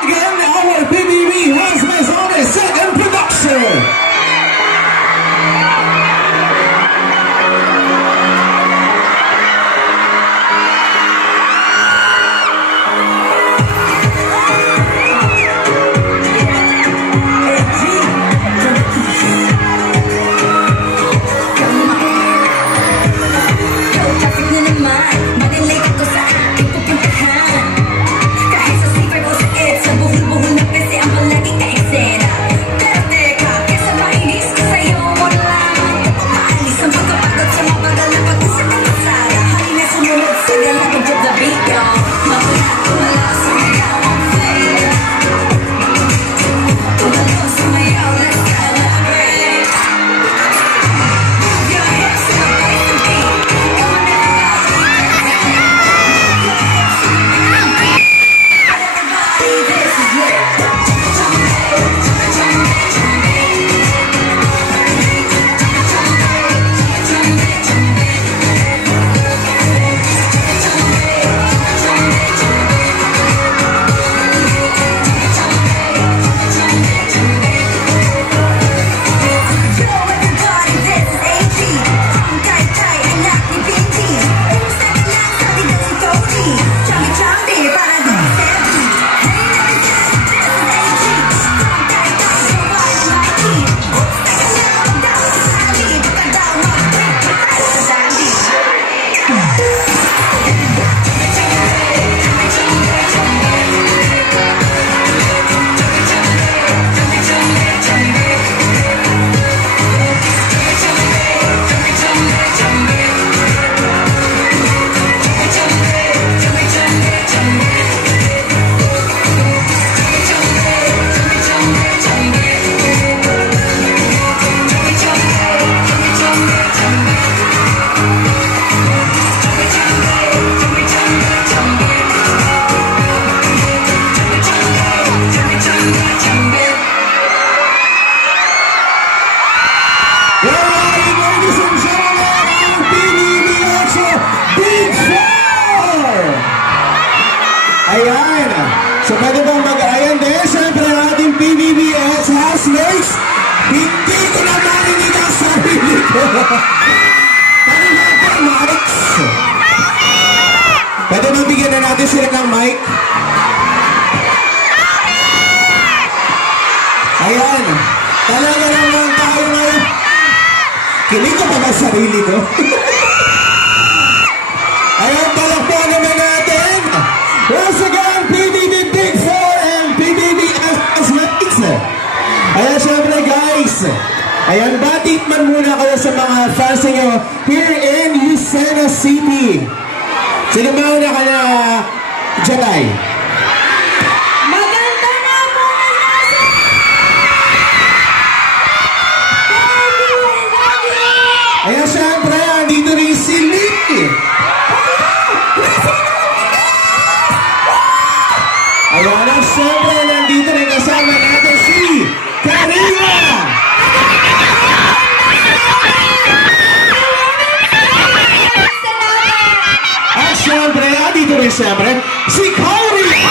Again, our PBB Housemates on a second production. Ayan. So, pwede bang mag-ayan din? Siyempre, ang ating PBBS housemates, hindi ko na marinig ang sarili ko. Pwede ba ang mics? Pwede bang bigyan na natin sila ng mic? Ayan. Talaga naman tayo ngayon. Kinig ko pa ba sarili ko? Ayan, palakpan naman natin. Once again, PBB Big 4 and PBB Athletics. Ayan, syempre guys. Ayan, batik man muna kayo sa mga fans nyo here in Lucena City. Sige, mauna ka na, Jalay. Maganda na po kasi. Ayan, syempre, andito rin si Lee. Ayan, at syempre, nandito rin kasama natin si Karina. At syempre, nandito rin syempre, si Corey.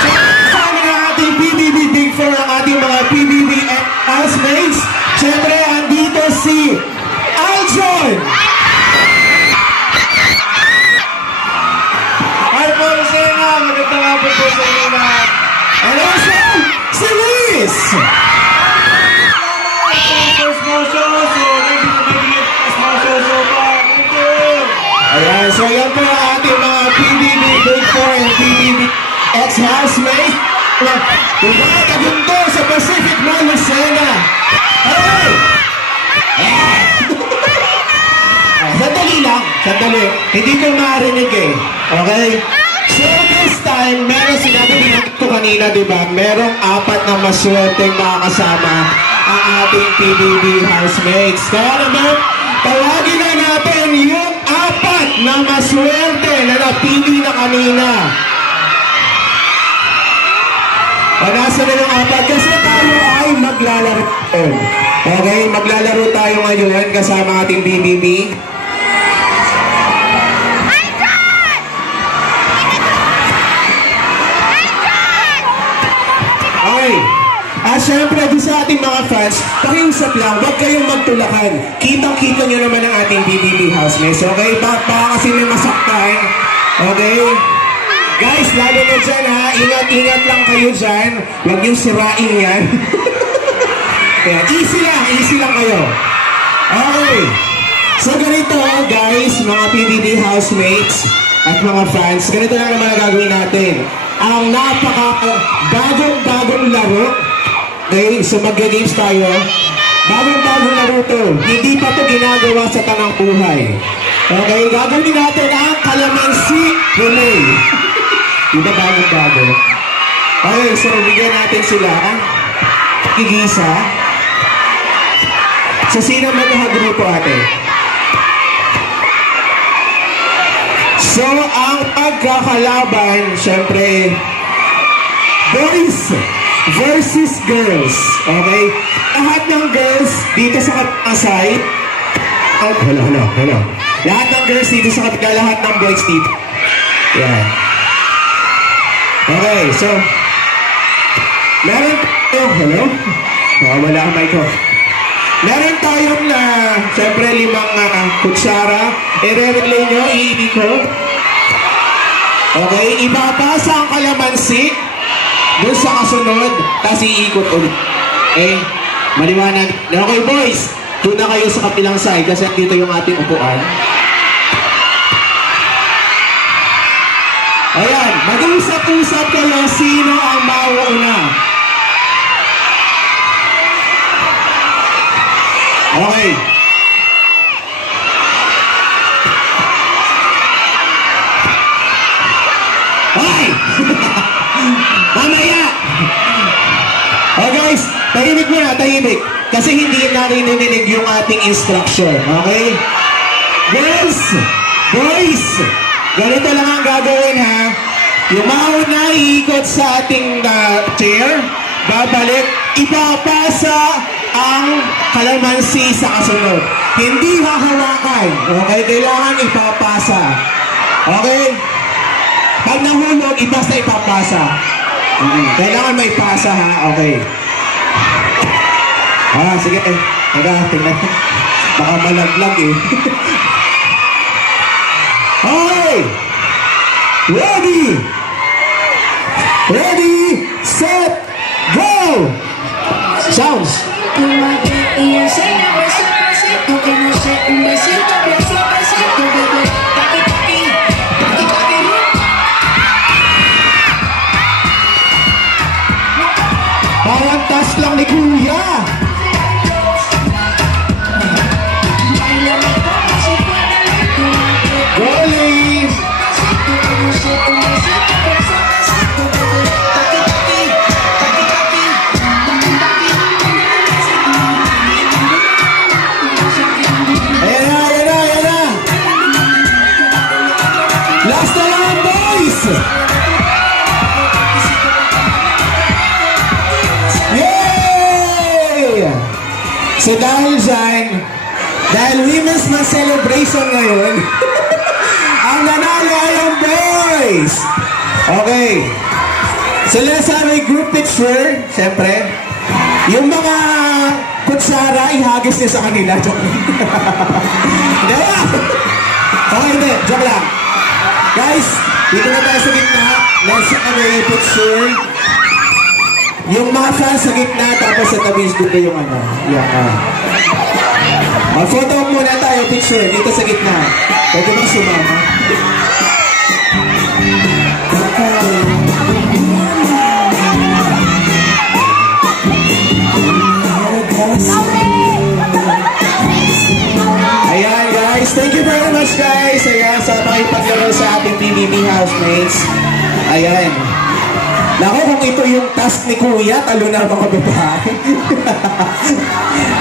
Kasama ng ating PBB Big 4, ang ating mga PBB housemates. Syempre, andito si Aljon. Magandang hapon po sa inyo lahat. And also, si Luis! Ayan, so yan po ang ating mga PBB Big 4 and PBB ex-housemates. Kumakagundo sa Pacific Mall, Lucena. Hey! Sandali lang, sandali. Hindi ko marinig eh. Okay? So this time, meron sinabi ko kanina, di ba? Merong 4 na maswerteng makakasama ang ating PBB housemates. Kaya naman, tawagin na natin yung 4 na maswerte na napili na kanina. O nasa na yung 4? Kasi tayo ay maglalaro. Okay, maglalaro tayo ngayon kasama ating PBB. syempre, doon sa ating mga fans, pakiusap lang, huwag kayong magtulakan. Kitang-kita nyo naman ang ating BBB housemates, okay? Baka kasi may masaktan, okay? Guys, lalo na dyan ha, ingat-ingat lang kayo dyan. Huwag yung sirain yan. Kaya, easy lang kayo. Okay. So ganito guys, mga PBB housemates at mga fans, ganito lang naman ang gagawin natin. Ang bagong laro. Okay, so mag-games tayo. Bagong laro to. Hindi pa to ginagawa sa tanang buhay. Okay, gagawin natin ang Kalamansi Relay. Diba bago? Okay, so bigyan natin sila. Igisa. So sino magkakagrupo ate? So, ang pagkakalaban, syempre, boys versus girls. Okay? Lahat ng girls dito sa kapasay. Oh, hello. Lahat ng girls dito sa kapasay, lahat ng boys dito. Yan. Okay, so, meron tayo, hello? Wala ang mic ko. Meron tayong syempre 5 kutsara. I-relay nyo, iikot. Okay, ibabasa ang kalamansi doon sa kasunod, tapos iikot ulit. Okay, maliwanag. Okay boys, doon na kayo sa kapilang side kasi dito yung ating upuan. Ayan, mag-usap-usap kayo sino ang mauuna. Okay. Hoy! Mamaya! Oh guys, tahimik muna, tahimik. Kasi hindi narinig yung ating instruction. Okay? Girls, boys, ganito lang ang gagawin ha. Yung mauna iikot sa ating chair, babalik, ipapasa ang kalamansi sa kasunod. Hindi hahawakan. Okay? Kailangan ipapasa. Okay? Pag nahulog, basta ipapasa. Kailangan may pasa ha. Okay. Sige. Tingnan. Baka malaglag eh. Okay! Ready, set, go! Sounds. Parang tas lang ni Kuya. Rolling. Ayan na. Last na lang, boys. So dahil Women's Month celebration ngayon, ang nanalo ay ang boys! Okay. So let's have a group picture, siyempre. Yung mga kutsara, ihagis niya sa kanila. Hindi ba? Okay, hindi. Joke lang. Guys, dito na tayo sa gitna. Let's have a picture. Yung mga fans sa gitna, tapos sa tabi dito yung ano. Yan, mag-photo muna tayo, picture, dito sa gitna. Pwede bang sumama? Ayan guys, thank you very much guys. Ayan, sa pakipaglaro sa ating PBB housemates. Ayan. Naku, kung ito yung task ni Kuya, talo na mga babae.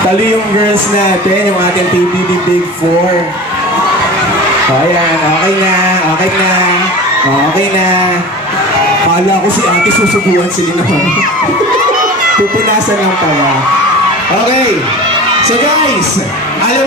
Talo yung girls natin, yung ating PBB Big 4. Ayan, okay na. Kala ko si ate susubuan sila naman. Pupunasan lang pala. Okay, so guys, alam